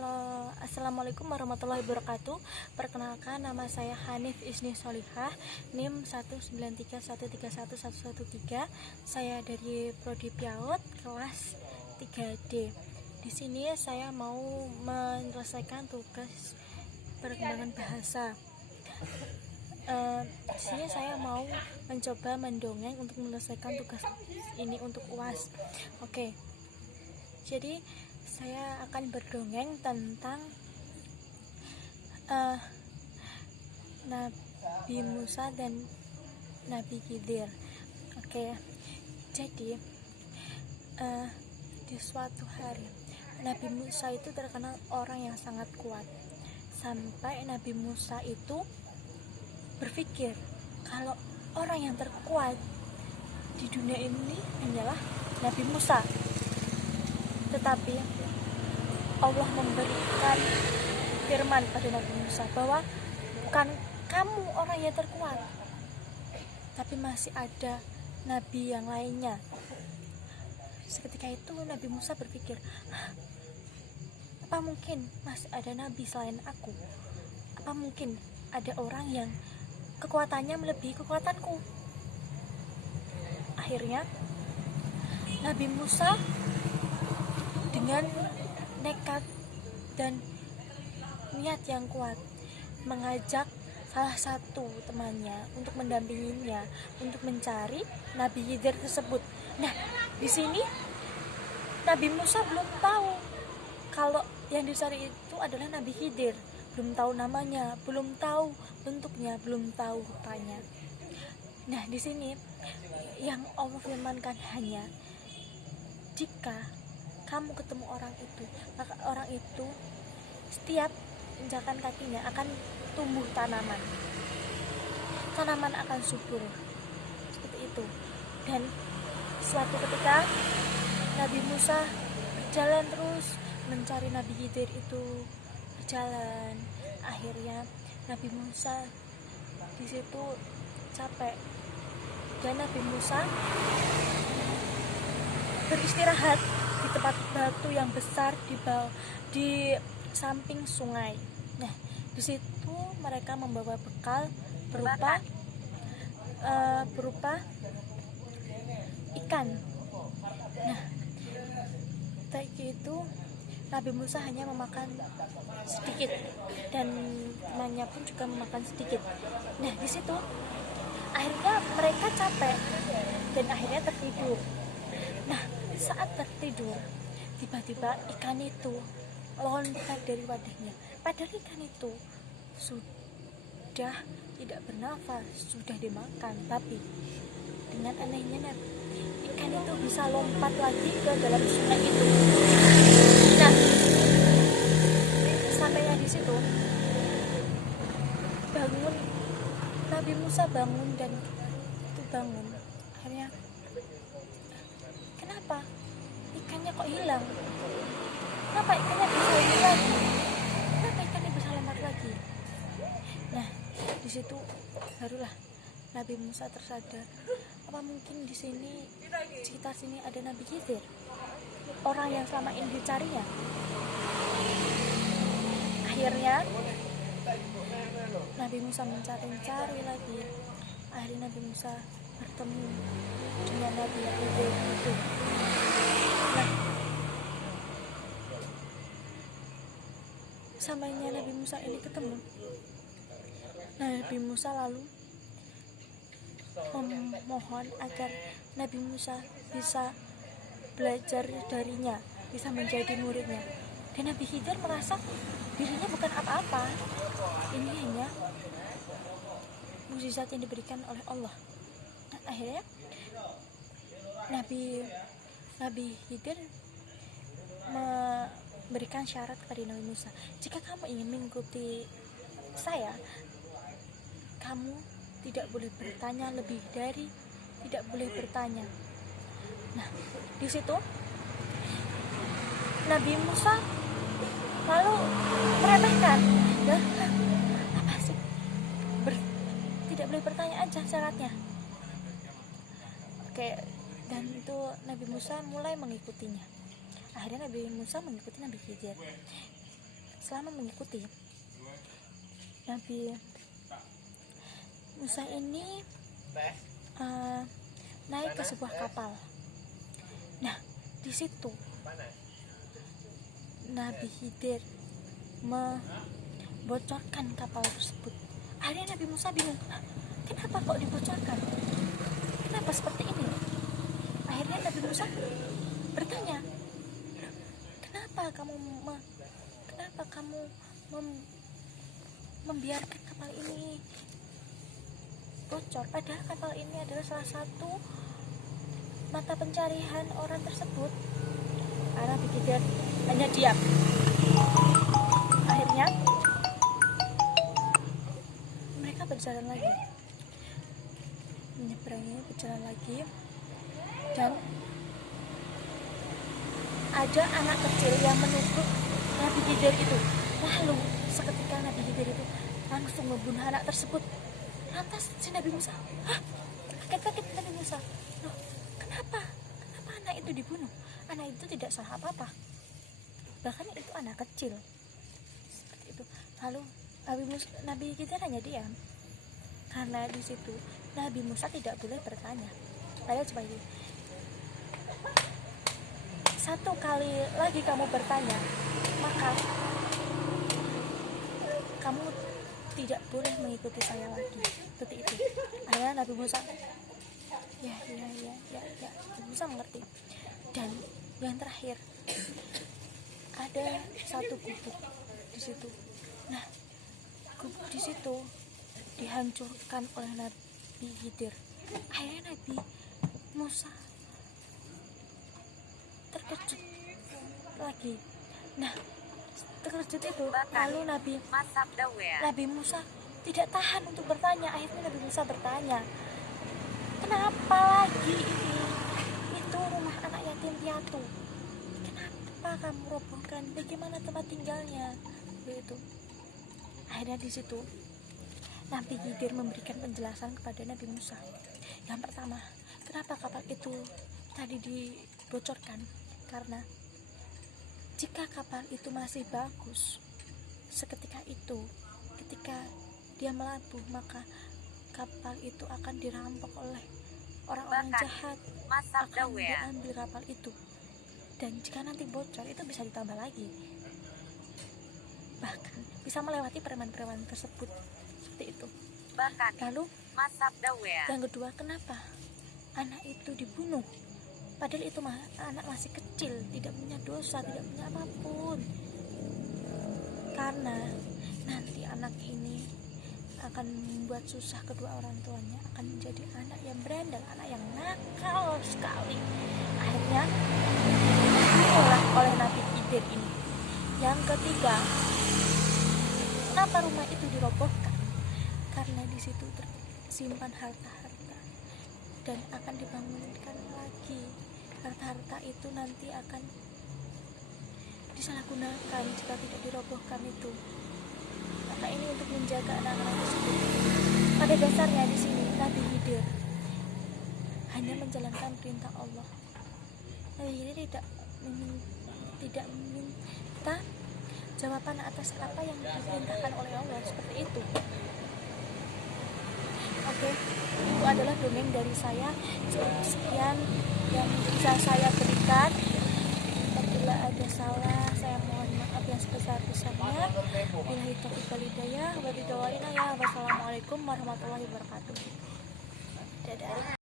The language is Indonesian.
Halo, assalamualaikum warahmatullahi wabarakatuh. Perkenalkan, nama saya Hanif Isni Solihah, NIM 193131113. Saya dari Prodi PIAUD kelas 3D. Di sini saya mau menyelesaikan tugas perkembangan bahasa. Di sini saya mau mencoba mendongeng untuk menyelesaikan tugas ini untuk UAS. Oke. Jadi saya akan berdongeng tentang Nabi Musa dan Nabi Khidir. Oke. Jadi di suatu hari Nabi Musa itu terkenal orang yang sangat kuat. Sampai Nabi Musa itu berpikir kalau orang yang terkuat di dunia ini hanyalah Nabi Musa. Tetapi Allah memberikan firman pada Nabi Musa bahwa bukan kamu orang yang terkuat, tapi masih ada nabi yang lainnya. Seketika itu Nabi Musa berpikir, apa mungkin masih ada nabi selain aku? Apa mungkin ada orang yang kekuatannya melebihi kekuatanku? Akhirnya Nabi Musa dengan nekat dan niat yang kuat mengajak salah satu temannya untuk mendampinginya untuk mencari Nabi Khidir tersebut. Nah, di sini Nabi Musa belum tahu kalau yang dicari itu adalah Nabi Khidir, belum tahu namanya, belum tahu bentuknya, belum tahu rupanya. Nah, di sini yang Allah firmankan hanya jika kamu ketemu orang itu, maka orang itu setiap injakan kakinya akan tumbuh tanaman akan subur, seperti itu. Dan suatu ketika Nabi Musa berjalan terus mencari Nabi Khidir itu, berjalan. Akhirnya Nabi Musa di situ capek dan Nabi Musa beristirahat di tempat batu yang besar di samping sungai. Nah, di situ mereka membawa bekal berupa ikan. Nah, ketika itu Nabi Musa hanya memakan sedikit dan temannya pun juga memakan sedikit. Nah, di situ akhirnya mereka capek dan akhirnya tertidur. Nah, saat tertidur, tiba-tiba ikan itu loncat dari wadahnya. Padahal ikan itu sudah tidak bernafas, sudah dimakan. Tapi dengan anehnya ikan itu bisa lompat lagi ke dalam sungai itu. Nah, sampainya di situ, bangun Nabi Musa bangun dan itu bangun. Akhirnya, kenapa ikannya kok hilang? Kenapa ikannya bisa hilang? Kenapa ikannya bisa lompat lagi? Nah, di situ barulah Nabi Musa tersadar, apa mungkin di sini sekitar sini ada Nabi Khidir, orang yang selama ini dicarinya. Akhirnya Nabi Musa mencari lagi. Akhirnya Nabi Musa bertemu dengan Nabi Khidir itu. Nah, sampainya Nabi Musa ini ketemu, Nabi Musa lalu memohon agar Nabi Musa bisa belajar darinya, bisa menjadi muridnya. Dan Nabi Khidir merasa dirinya bukan apa-apa, ini hanya mukjizat yang diberikan oleh Allah. Nah, akhirnya Nabi Khidir memberikan syarat kepada Nabi Musa, jika kamu ingin mengikuti saya, kamu tidak boleh bertanya tidak boleh bertanya. Nah, di situ Nabi Musa lalu meremehkan, apa sih? Tidak boleh bertanya aja syaratnya. Oke, dan itu Nabi Musa mulai mengikutinya. Akhirnya Nabi Musa mengikuti Nabi Khidir. selama mengikuti Nabi Musa ini naik ke sebuah kapal. Nah, di situ Nabi Khidir membocorkan kapal tersebut. Akhirnya Nabi Musa bingung, kenapa kok dibocorkan? Kenapa seperti ini? Akhirnya Nabi Musa bertanya, kenapa kamu membiarkan kapal ini bocor? Padahal kapal ini adalah salah satu mata pencarian orang tersebut. Nabi Khidir hanya diam. Akhirnya mereka berjalan lagi, menyeberangi, berjalan lagi, dan ada anak kecil yang menubruk Nabi Khidir itu. Lalu seketika Nabi Khidir itu langsung membunuh anak tersebut. Lantas si Nabi Musa, kaget Nabi Musa, loh, kenapa anak itu dibunuh? Anak itu tidak salah apa-apa, bahkan itu anak kecil. Seperti itu. Lalu Nabi Khidir hanya diam, karena di situ Nabi Musa tidak boleh bertanya. Lalu coba ini, satu kali lagi kamu bertanya, maka kamu tidak boleh mengikuti saya lagi. Seperti itu. Akhirnya Nabi Musa, ya, Nabi Musa mengerti. Dan yang terakhir, ada satu gubuk di situ. Nah, gubuk di situ dihancurkan oleh Nabi Khidir. Akhirnya Nabi Musa terkejut lagi. Nah, terkejut itu, lalu Nabi Musa tidak tahan untuk bertanya. Akhirnya Nabi Musa bertanya, kenapa lagi ini? Itu rumah anak yatim piatu. Kenapa kamu robohkan? Bagaimana tempat tinggalnya? Begitu. Akhirnya di situ Nabi Khidir memberikan penjelasan kepada Nabi Musa. Yang pertama, kenapa kapal itu tadi dibocorkan? Karena jika kapal itu masih bagus, seketika itu, ketika dia melabuh, maka kapal itu akan dirampok oleh orang-orang jahat, akan diambil kapal itu. Dan jika nanti bocor, itu bisa ditambah lagi, bahkan bisa melewati preman-preman tersebut. Seperti itu. Lalu yang kedua, kenapa anak itu dibunuh? Padahal itu anak masih kecil, tidak punya dosa, tidak punya apapun. Karena nanti anak ini akan membuat susah kedua orang tuanya, akan menjadi anak yang berandal, anak yang nakal sekali. Akhirnya dibunuhlah oleh Nabi Khidir ini. Yang ketiga, kenapa rumah itu dirobohkan? Karena di situ tersimpan harta-harta dan akan dibangunkan lagi. Harta-harta itu nanti akan disalahgunakan jika tidak dirobohkan itu. Maka ini untuk menjaga anak-anak tersebut. Pada dasarnya di sini Nabi Khidir hanya menjalankan perintah Allah. Nabi Khidir tidak meminta jawaban atas apa yang diperintahkan oleh Allah, seperti itu. Oke, itu adalah dongeng dari saya. Sekian yang bisa saya berikan. Apabila ada salah, saya mohon maaf yang sebesar-besarnya. Billahi taufiq wal hidayah. Wassalamualaikum warahmatullahi wabarakatuh. Dadah.